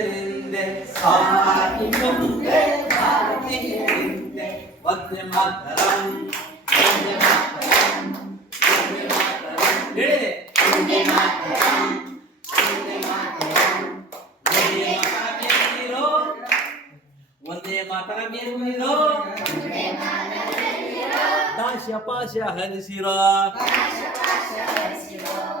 yerinde sakin ve sakin yerinde Vatne Mataram Vatne Mataram Vatne Mataram Nerede? Vatne Mataram Vatne Mataram Vatne Mataram yerinde Vatne Mataram yerinde Taşya paşya her sira Taşya paşya her sira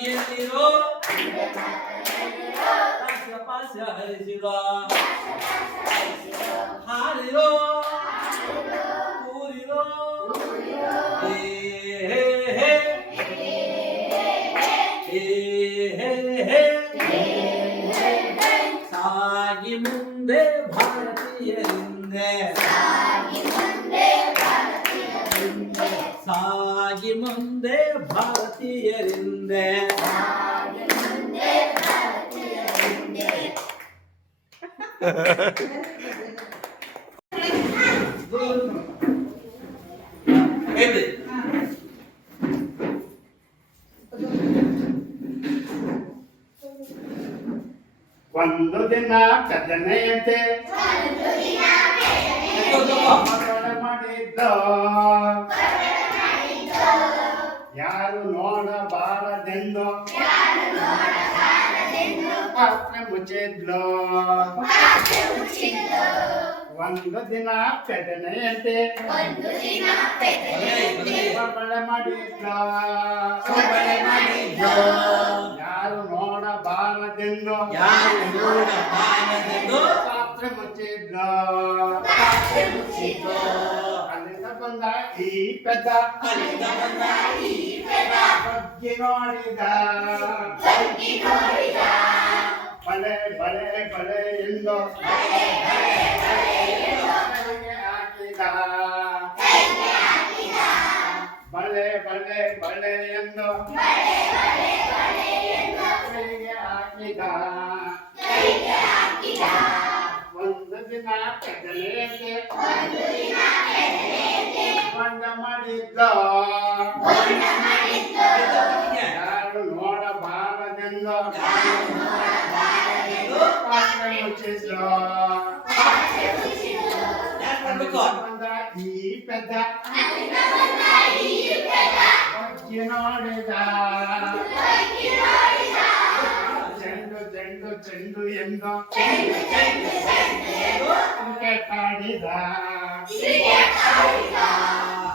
일리로. 다시 빠샤 해지로 하리로. 우리로. 에헤헤 에헤헤 사기 문대 바라지에 있네. 사기 문대 바라지 ಸಾಗಿ ಮುಂದೆ ಭಾರತೀಯರಿಂದೆ ಹೇಳಿ ಒಂದು ದಿನ ಕದನೆಯಂತೆ ಮಗಳ ಮಾಡಿದ್ದ ಯಾರು ನೋಡಬಾರದೆಂದು ಪಾತ್ರೆ ಮುಚ್ಚಿದ್ಲು ಒಂದು ದಿನ ಕದನೆಯಂತೆ ಮಗಳ ಮಾಡಿದ್ದ ಯಾರು ನೋಡಬಾರದೆಂದು ಯಾರು ನೋಡಬಾರದೆಂದು ಪಾತ್ರೆ ಮುಚ್ಚಿದ್ಲ ಅಲ್ಲಿಂದ ಬಂದ ಈ ಪೆದ್ದ. ಬಗ್ಗೆ ನೋಡಿದ. ಬಲೆ ಬಲೆ ಬಲೆ ಎಂದು ಹಾಕಿದ. ಬಲೆ ಬಲೆ ಬಲೆ ಎಂದು ಒಂದು ದಿನ ಕದಲೆಯಂತೆ ಬಂಡ ಮಾಡಿದ್ದ ಯಾರು ನೋಡಬಾರದೆಂದು ಪಾತ್ರೆ ಮುಚ್ಚಿದ್ದ ಬಂದ ಈ ಪೆದ್ದ ಬಗ್ಗೆ ನೋಡಿದ ಎಂದು ಕ್ರಿಕೆಟ್ ಆಡಿದ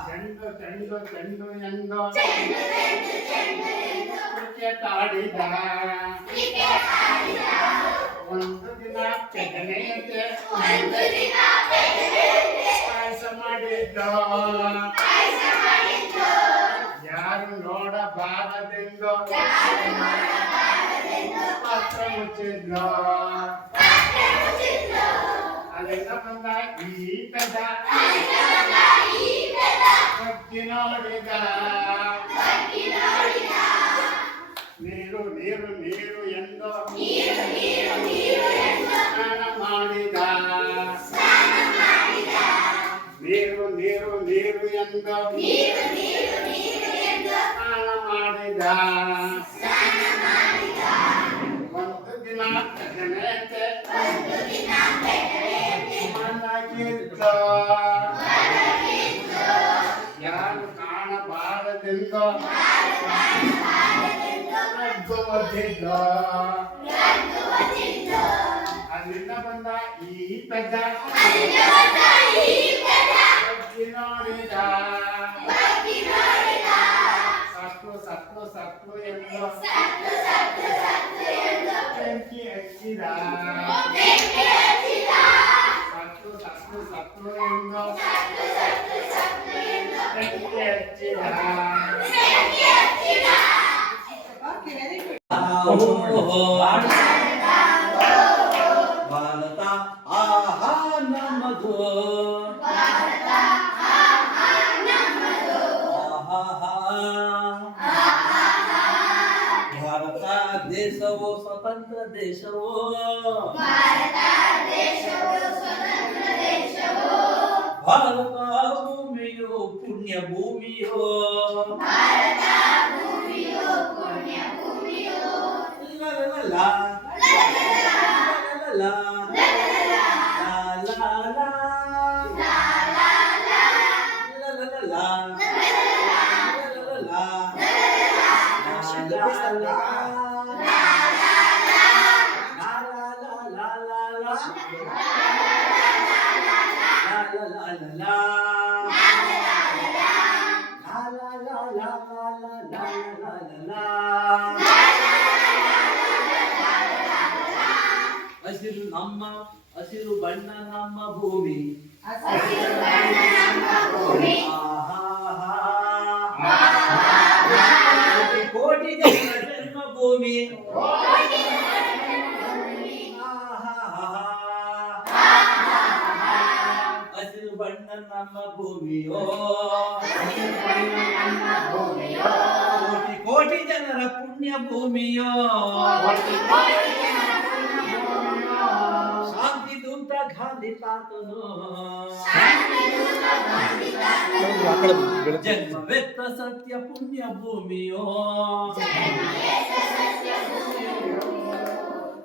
ಚೆಂಡು ಚೆಂಡು ಚೆಂಡು ಎಂದು ಕ್ರಿಕೆಟ್ ಆಡಿದ ಒಂದು ದಿನ ಕೆದನೆಯಂತೆ ಪಾಯಸ ಮಾಡಿದ್ದ చిన్నో అలెన్న బంద ఈ పెద్ద పట్టినోడిగా నీరు నీరు నీరు ఎందో స్నానం మాడిదా. నీరు నీరు నీరు ఎందో స్నానం మాడిదా. ಯಾರು ಕಾಣಬಾರದೆಂದು ರಗ್ಗು ಒದ್ದಿದ್ದ ಅಲ್ಲಿಂದ ಬಂದ ಈ ಪೆದ್ದ ಸ್ವತಂತ್ರ ದೇಶವು ಭಾರತ ಭೂಮಿಯು ಪುಣ್ಯ ಭೂಮಿಯು ಲ ಲ ಲ ಲ. ಲ ಹಸಿರು ನಮ್ಮ ಹಸಿರು ಬಣ್ಣ ನಮ್ಮ ಭೂಮಿ. ಹಸಿರು ಬಣ್ಣ ನಮ್ಮ ಭೂಮಿ ಕೋಟಿ ಜನ್ಮ ಭೂಮಿ ಕೋಟಿ ಭೂಮಿಯೋ ಕೋಟಿ ಕೋಟಿ ಜನರ ಪುಣ್ಯ ಭೂಮಿಯೋ ಶಾಂತಿ ದೂತ ಗಾಂಧಿ ತಾತನು ಜನ್ಮವೆತ್ತ ಸತ್ಯ ಪುಣ್ಯ ಭೂಮಿಯೋ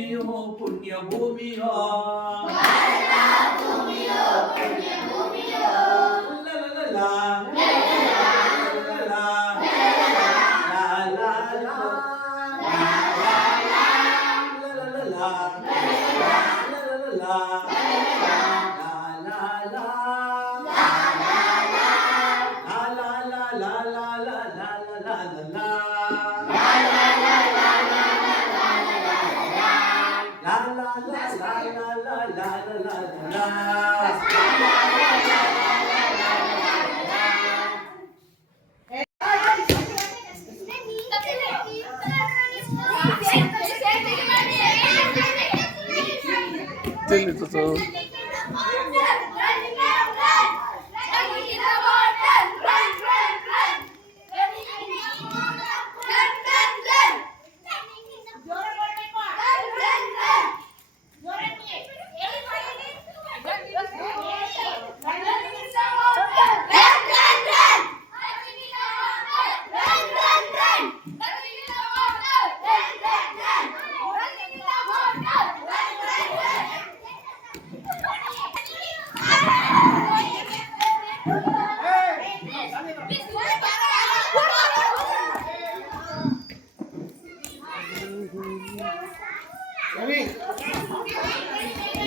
ಭೂಮಿಯು ಪುಣ್ಯ ಭೂಮಿಯೋ ಲಲಲಲ. 真的这种。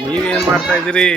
ನೀವೇನ್ ಮಾಡ್ತಾ ಇದ್ದೀರಿ?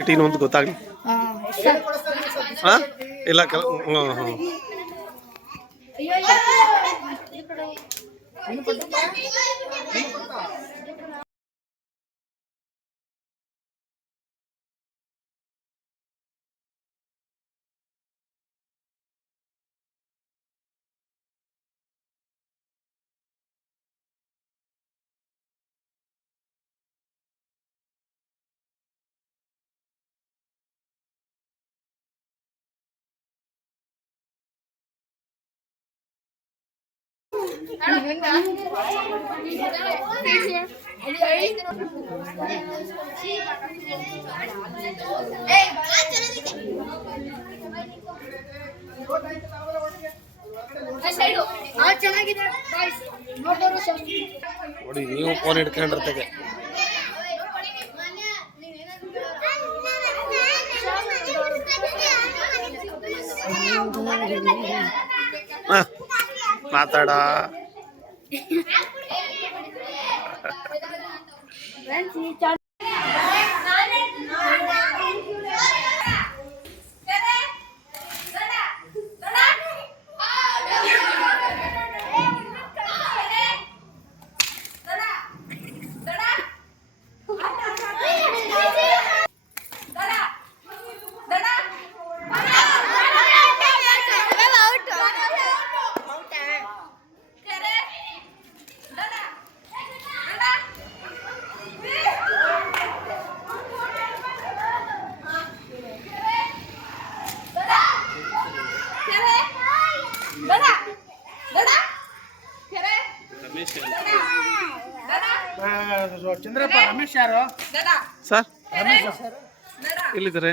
ಟೀನು ಅಂತ ಗೊತ್ತಾಗಲಿ ಹಾಂ ಇಲ್ಲ ಕೆಲ ಹ್ಞೂ ಹ್ಞೂ Ini pertama. ನೋಡಿ ನೀವು ಫೋನ್ ಹಿಡ್ಕೊಂಡಿರ್ತಾಗೆ ಹಾ ಮಾತಾಡ. ಸರ್. ಎಲ್ಲಿದ್ದಾರೆ?